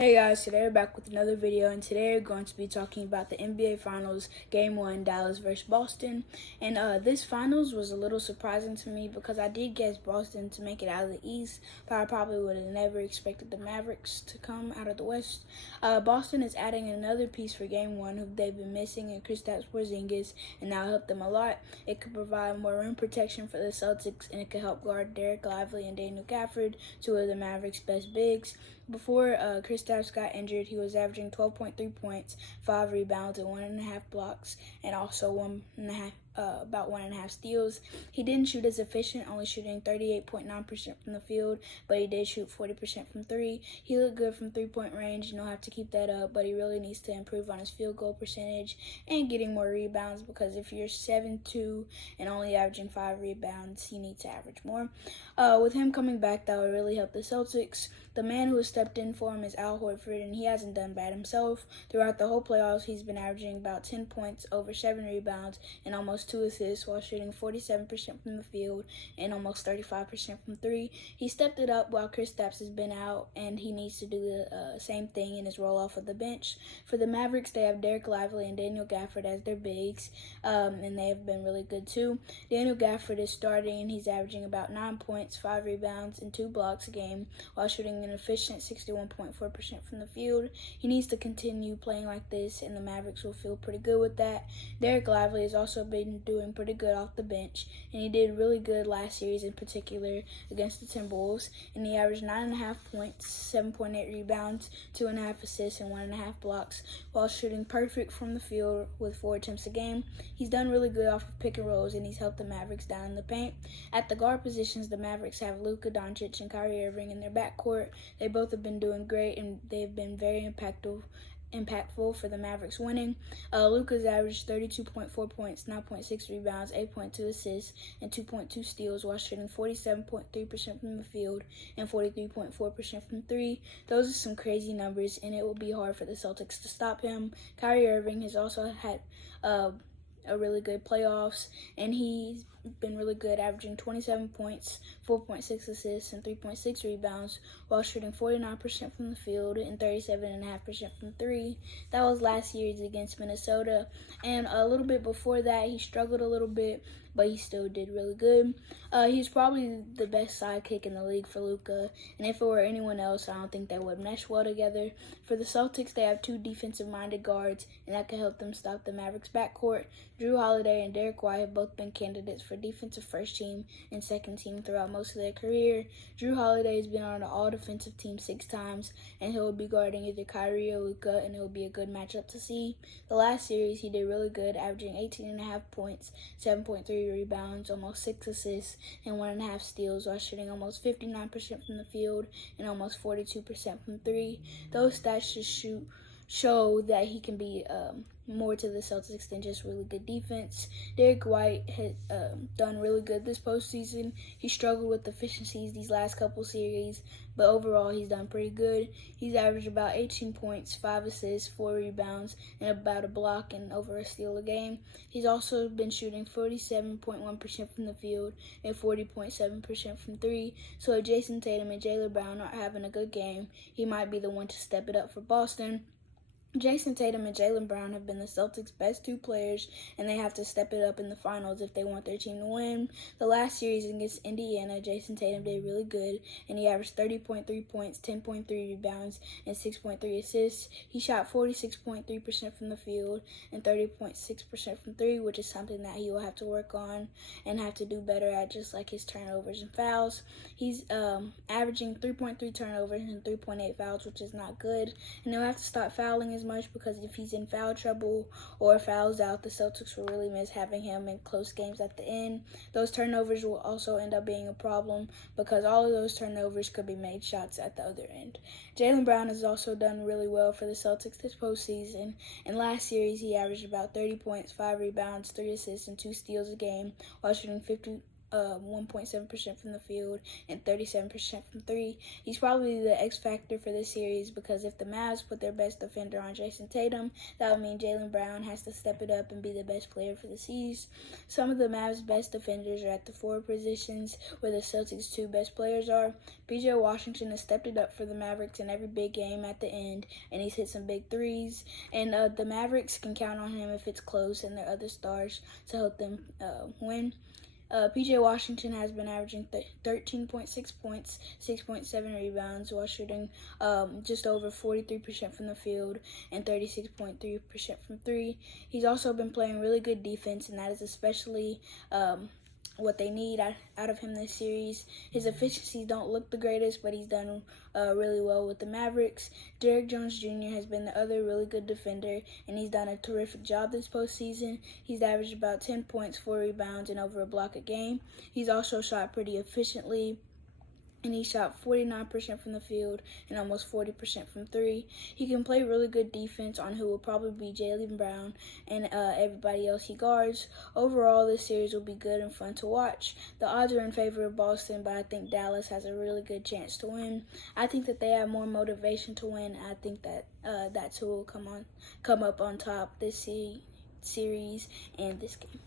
Hey guys, today we're back with another video, and today we're going to be talking about the NBA Finals Game 1, Dallas versus Boston. And this Finals was a little surprising to me because I did guess Boston to make it out of the East, but I probably would have never expected the Mavericks to come out of the West. Boston is adding another piece for Game 1 who they've been missing in Kristaps Porzingis, and that'll help them a lot. It could provide more rim protection for the Celtics, and it could help guard Derek Lively and Daniel Gafford, two of the Mavericks' best bigs. Before Kristaps got injured, he was averaging 12.3 points, 5 rebounds, and 1.5 blocks, and also about 1.5 steals. He didn't shoot as efficient, only shooting 38.9% from the field, but he did shoot 40% from 3. He looked good from 3-point range, and he'll have to keep that up, but he really needs to improve on his field goal percentage and getting more rebounds, because if you're 7-2 and only averaging 5 rebounds, you need to average more. With him coming back, that would really help the Celtics. The man who has stepped in for him is Al Horford, and he hasn't done bad himself. Throughout the whole playoffs, he's been averaging about 10 points, over 7 rebounds, and almost 2 assists while shooting 47% from the field and almost 35% from 3. He stepped it up while Kristaps has been out, and he needs to do the same thing in his role off of the bench. For the Mavericks, they have Derek Lively and Daniel Gafford as their bigs, and they have been really good too. Daniel Gafford is starting, and he's averaging about 9 points, 5 rebounds, and 2 blocks a game while shooting an efficient 61.4% from the field. He needs to continue playing like this, and the Mavericks will feel pretty good with that. Derek Lively has also been doing pretty good off the bench, and he did really good last series in particular against the Timberwolves, and he averaged 9.5 points, 7.8 rebounds, 2.5 assists, and 1.5 blocks while shooting perfect from the field with 4 attempts a game. He's done really good off of pick and rolls, and he's helped the Mavericks down in the paint. At the guard positions, the Mavericks have Luka Doncic and Kyrie Irving in their backcourt. They both have been doing great, and they've been very impactful for the Mavericks winning. Luka's averaged 32.4 points, 9.6 rebounds, 8.2 assists, and 2.2 steals while shooting 47.3% from the field and 43.4% from 3. Those are some crazy numbers, and it will be hard for the Celtics to stop him. Kyrie Irving has also had a really good playoffs, and he's been really good, averaging 27 points, 4.6 assists, and 3.6 rebounds while shooting 49% from the field and 37.5% from 3. That was last series against Minnesota, and a little bit before that he struggled a little bit, but he still did really good. He's probably the best sidekick in the league for Luka, and if it were anyone else, I don't think they would mesh well together. For the Celtics, they have 2 defensive-minded guards, and that could help them stop the Mavericks' backcourt. Jrue Holiday and Derek White have both been candidates for defensive first team and second team throughout most of their career. Jrue Holiday has been on the all-defensive team 6 times, and he'll be guarding either Kyrie or Luka, and it'll be a good matchup to see. The last series, he did really good, averaging 18.5 points, 7.3 rebounds, almost 6 assists, and 1.5 steals while shooting almost 59% from the field and almost 42% from 3. Those stats just show that he can be more to the Celtics than just really good defense. Derek White has done really good this postseason. He struggled with efficiencies these last couple series, but overall he's done pretty good. He's averaged about 18 points, 5 assists, 4 rebounds, and about a block and over a steal a game. He's also been shooting 47.1% from the field and 40.7% from 3. So if Jason Tatum and Jaylen Brown aren't having a good game, he might be the one to step it up for Boston. Jason Tatum and Jaylen Brown have been the Celtics' best 2 players, and they have to step it up in the finals if they want their team to win. The last series against Indiana, Jason Tatum did really good, and he averaged 30.3 points, 10.3 rebounds, and 6.3 assists. He shot 46.3% from the field and 30.6% from 3, which is something that he will have to work on and have to do better at, just like his turnovers and fouls. He's averaging 3.3 turnovers and 3.8 fouls, which is not good, and he'll have to stop fouling as much, because if he's in foul trouble or fouls out, the Celtics will really miss having him in close games at the end. Those turnovers will also end up being a problem, because all of those turnovers could be made shots at the other end. Jaylen Brown has also done really well for the Celtics this postseason. In last series, he averaged about 30 points, 5 rebounds, 3 assists, and 2 steals a game while shooting 1.7% from the field and 37% from three. He's probably the X factor for this series because if the Mavs put their best defender on Jason Tatum, that would mean Jaylen Brown has to step it up and be the best player for the series. Some of the Mavs' best defenders are at the forward positions, where the Celtics' two best players are. PJ Washington has stepped it up for the Mavericks in every big game at the end, and he's hit some big threes. And the Mavericks can count on him if it's close and their other stars to help them win. PJ Washington has been averaging 13.6 points, 6.7 rebounds, while shooting just over 43% from the field and 36.3% from three. He's also been playing really good defense, and that is especially what they need out of him this series. His efficiencies don't look the greatest, but he's done really well with the Mavericks. Derrick Jones Jr. has been the other really good defender, and he's done a terrific job this postseason. He's averaged about 10 points, 4 rebounds, and over a block a game. He's also shot pretty efficiently, and he shot 49% from the field and almost 40% from three. He can play really good defense on who will probably be Jaylen Brown and everybody else he guards. Overall, this series will be good and fun to watch. The odds are in favor of Boston, but I think Dallas has a really good chance to win. I think that they have more motivation to win. I think that that's who will come up on top this series and this game.